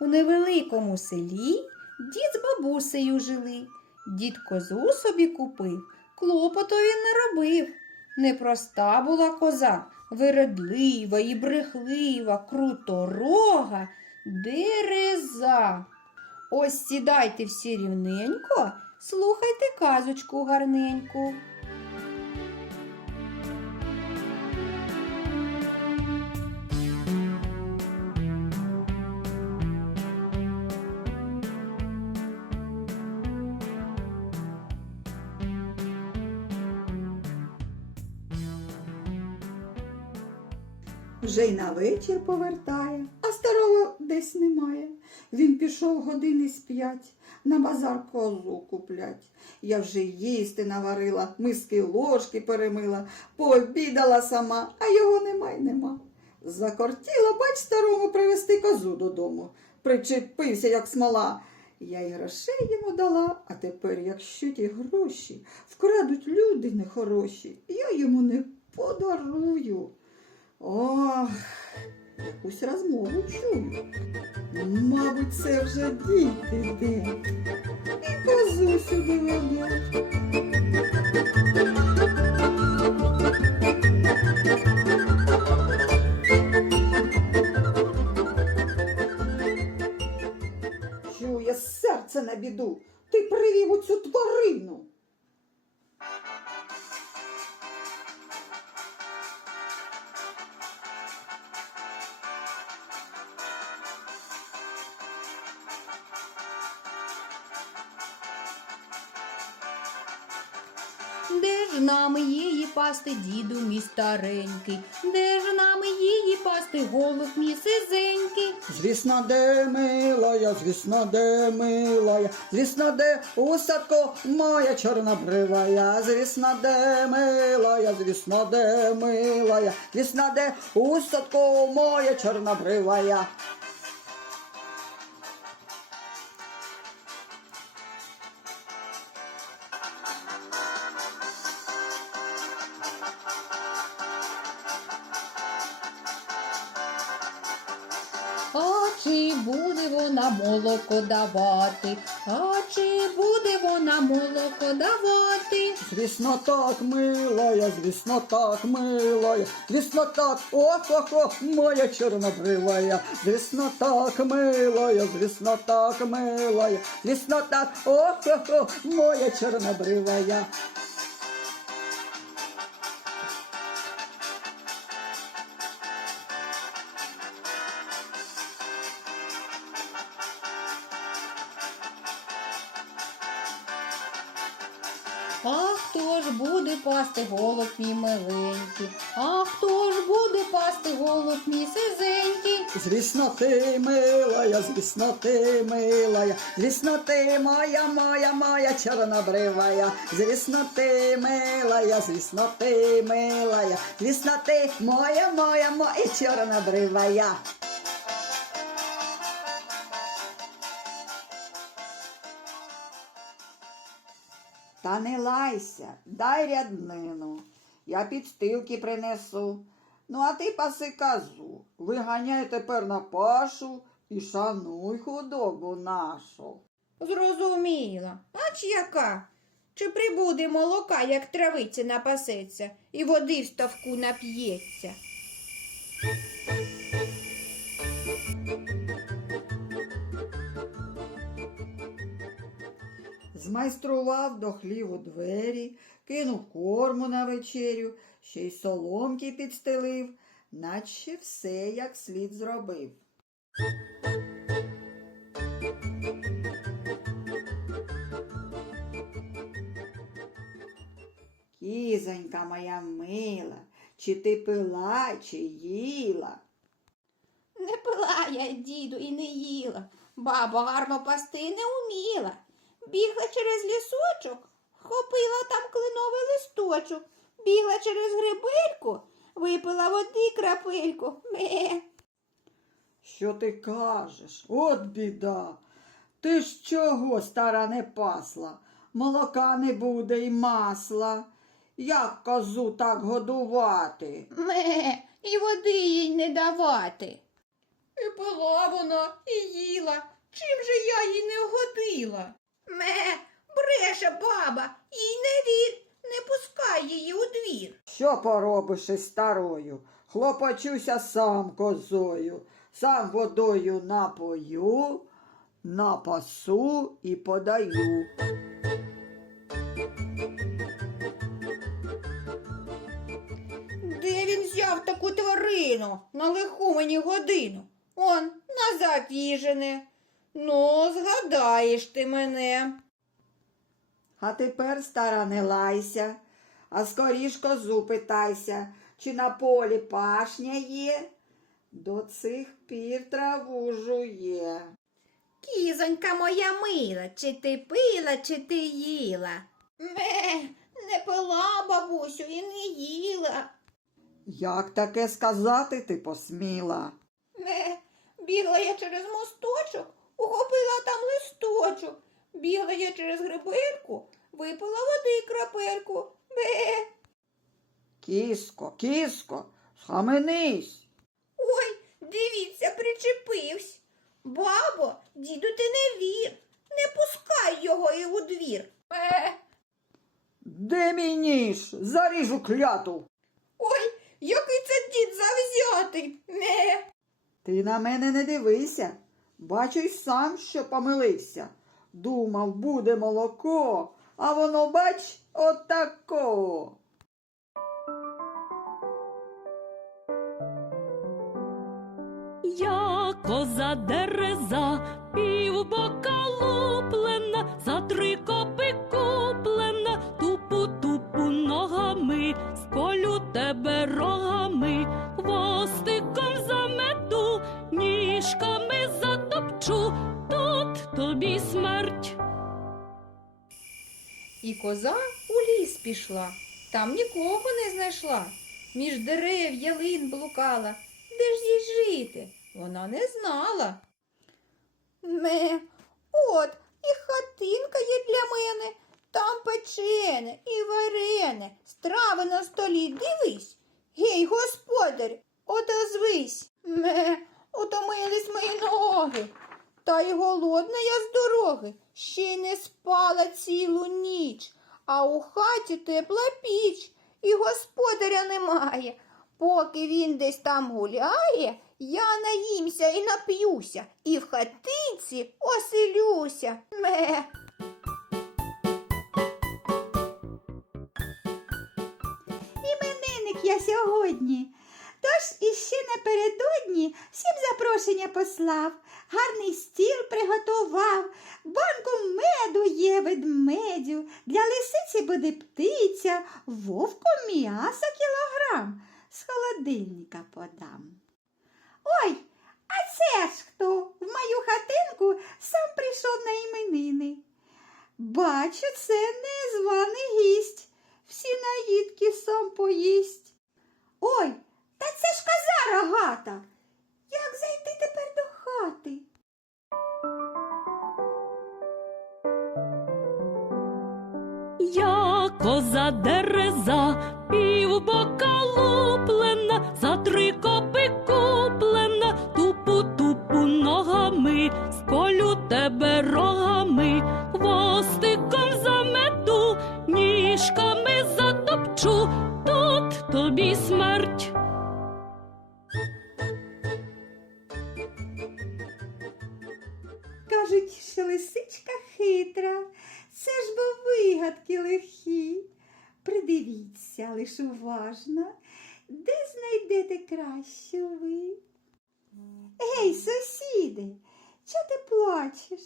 У невеликому селі дід з бабусею жили. Дід козу собі купив, клопоту він не робив. Непроста була коза, виродлива і брехлива, круторога, дереза. Ось сідайте всі рівненько, слухайте казочку гарненьку. Вже й на вечір повертає, а старого десь немає. Він пішов години з п'ять на базар козу куплять. Я вже їсти наварила, миски ложки перемила, пообідала сама, а його нема й нема. Закортіла, бач, старому привезти козу додому. Причепився, як смола. Я й грошей йому дала, а тепер, якщо ті гроші вкрадуть люди нехороші, я йому не подарую. Ох, якусь розмову чую. Мабуть, це вже дід іде. І козу сюди веде. Чує серце на біду. Ти привів оцю тварину. Де ж нами її пасти, діду мій старенький? Де ж нами її пасти, голуб мій сизенький? Звісно, де милая, звісно, де милая, звісно, де у садку моя чорнобривая, звісно, де милая, звісно, де милая, звісно, де у садку моя чорнобривая. Молоко давати? А чи буде вона молоко давати? Звісно, так милая, звісно, так милая, звісно, так, ох-ох-ох, моя чорнобривая, звісно, так милая, звісно, так милая, звісно, так, ох-ох-ох, моя чорнобривая. Хто ж буде пасти голуб мій миленький? А хто ж буде пасти голуб мій сизенький? Звісно, ти милая, звісно, ти милая, звісно, ти моя, моя, моя чорнобривая, звісно, ти милая, звісно, ти милая, звісно, ти моя, моя, моя чорнобривая. Та не лайся, дай ряднину, я підстилки принесу. Ну, а ти паси казу, виганяй тепер на пашу і шануй худобу нашу. Зрозуміла. Ач яка? Чи прибуде молока, як травиця напасеться, і води в ставку нап'ється? Змайстрував до хліву двері, кинув корму на вечерю, ще й соломки підстелив, наче все як слід зробив. Кізонька моя мила, чи ти пила, чи їла? Не пила я, діду, і не їла. Баба гарно пасти не уміла. Бігла через лісочок, хопила там кленовий листочок, бігла через грибельку, випила води крапельку. Ме. Що ти кажеш? От біда. Ти ж чого, стара, не пасла? Молока не буде й масла. Як козу так годувати? Ме, і води їй не давати. І пила вона, і їла. Чим же я їй не вгодила? Ме, бреше баба, їй не вір, не пускай її у двір. Що поробиш із старою? Хлопочуся сам козою, сам водою напою, напасу і подаю. Де він взяв таку тварину на лиху мені годину? Он назад їжене. Ну, згадаєш ти мене. А тепер, стара, не лайся, а скоріш козу питайся, чи на полі пашня є, до цих пір траву жує. Кізонька моя мила, чи ти пила, чи ти їла? Ме, не пила, бабусю, і не їла. Як таке сказати ти посміла? Ме, бігла я через мосточок, ухопила там листочок. Бігла я через грибельку, випила води крапельку. Ме. Кіско, кіско, схаменись. Ой, дивіться, причепився. Бабо, діду, ти не вір. Не пускай його і у двір. Е, Де мій ніж? Заріжу кляту. ой, який це дід завзятий. Не. Ти на мене не дивися. Бачу й сам, що помилився. Думав, буде молоко, а воно, бач, отако. Я коза дереза, півбока коза у ліс пішла, там нікого не знайшла. Між дерев ялин блукала. Де ж їй жити? Вона не знала. Ме, от і хатинка є для мене, там печене і варене, страви на столі дивись. Гей, господар, отозвись. Ме, утомились мої ноги. Та й голодна я з дороги, ще й не спала цілу ніч, а у хаті тепла піч, і господаря немає. Поки він десь там гуляє, я наїмся і нап'юся, і в хатинці оселюся. Ме. Іменинник я сьогодні. Тож іще напередодні всім запрошення послав, гарний стіл приготував, банку меду є ведмедю, для лисиці буде птиця, вовку м'ясо кілограм, з холодильника подам. Ой, а це ж хто в мою хатинку сам прийшов на іменини. Бачу, це незваний гість, всі наїдки сам поїсть. Ой, та це ж коза рогата. Як зайти тепер до хати? Я коза дереза, півбока луплена, за три копи вигадки лихі. Придивіться лиш уважно, де знайдете кращу ви. Гей, сусіди, чого ти плачеш?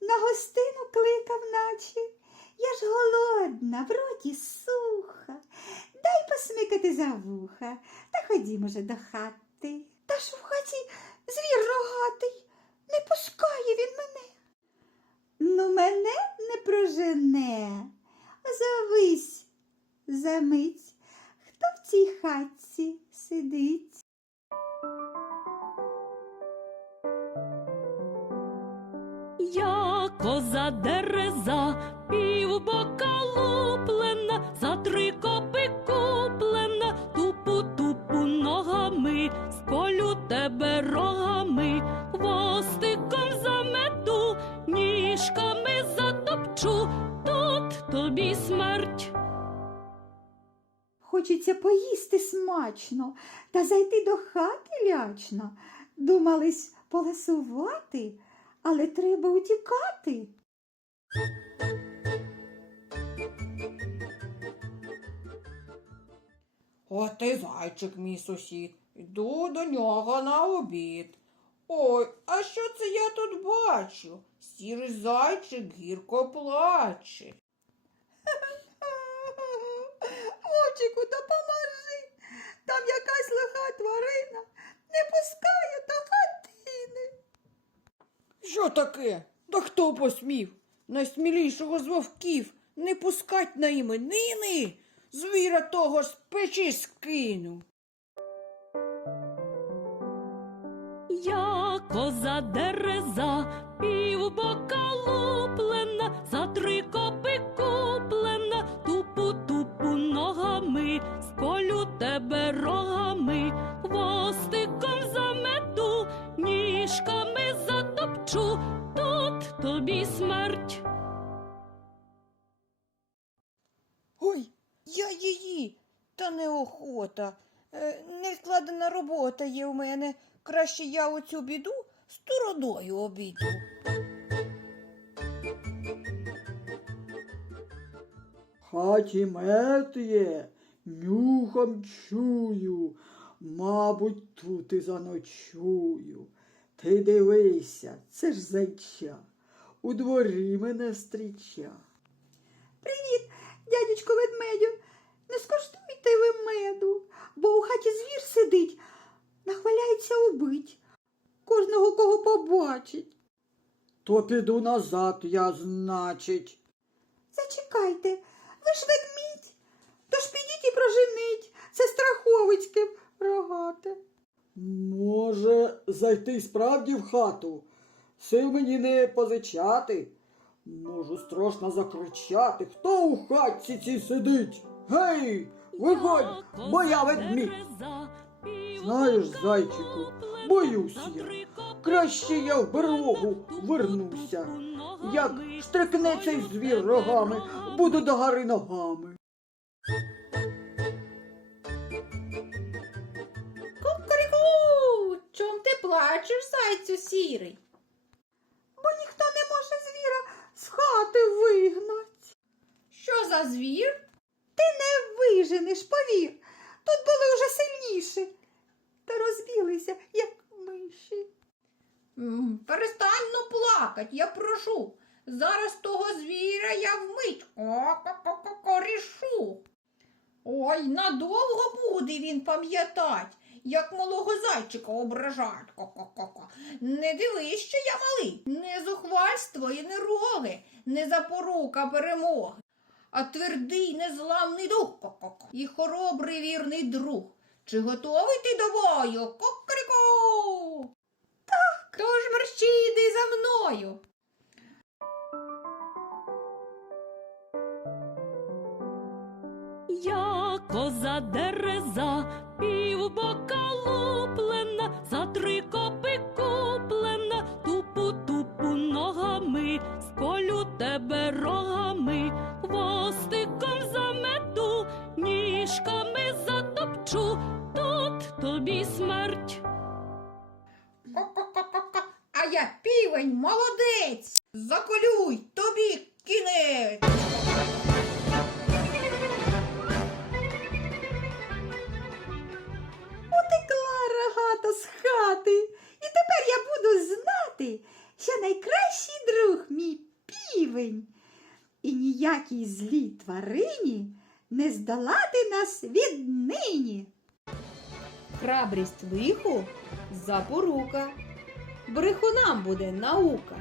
На гостину кликав, наче. Я ж голодна, в роті суха. Дай посмикати за вуха, та ходімо же до хати. Та ж в хаті звір рогатий, не пускає він мене. Мене не прожене. Завись, замить, хто в цій хатці сидить. Я коза дереза, півбока луплена, за три копи куплена, тупу тупу ногами, сколю тебе рогами. Хочеться поїсти смачно та зайти до хати лячно. Думались поласувати, але треба утікати. От ти зайчик, мій сусід. Йду до нього на обід. Ой, а що це я тут бачу? Сірий зайчик гірко плаче. Вовчику, допоможи. Там якась лиха тварина не пускає до хатини. Що таке? Та хто посмів? Найсмілішого з вовків не пускать на іменини? Звіра того з печі скину. Я коза дереза, півбока луплена, за три ногами, сколю тебе рогами, хвостиком замету, ніжками затопчу, тут тобі смерть. Ой, я її, та неохота. Е, Нескладена робота є в мене. Краще я оцю біду стороною обійду. Хаті мед є, нюхом чую, мабуть, тут і заночую. Ти дивися, це ж зайча, у дворі мене стріча. Привіт, дядечко ведмедю. Не скоштуйте ви меду, бо у хаті звір сидить, нахваляється убить. Кожного кого побачить. То піду назад, я, значить. Зачекайте, ви ж ведмідь. Тож підіть і проженіть. Це страховицьке рогате. Може, зайти справді в хату? Сил мені не позичати. Можу страшно закричати. Хто у хатці цій сидить? Гей, виходь, бо я ведмідь. Знаєш, зайчику, боюсь я. Краще я в берлогу вернуся. Як штрикне цей звір рогами, буду до гори ногами. Плачеш, зайцю сірий? Бо ніхто не може звіра з хати вигнать. Що за звір? Ти не виженеш, повір. Тут були уже сильніші. Та розбілися, як миші. Перестань ну плакать, я прошу. Зараз того звіра я вмить корішу. Ой, надовго буде він пам'ятать, як малого зайчика ображать. Ко-ко-ко-ко. Не дивись, що я малий, не зухвальство і не роги, не запорука перемоги, а твердий незламний дух ко-ко-ко. і хоробрий вірний друг. Чи готовий ти до бою? Кокрику? Тож мерщій йди за мною. Я коза дереза, ніякій злій тварині не здолати нас віднині. Храбрість лиху запорука. Брехунам буде наука.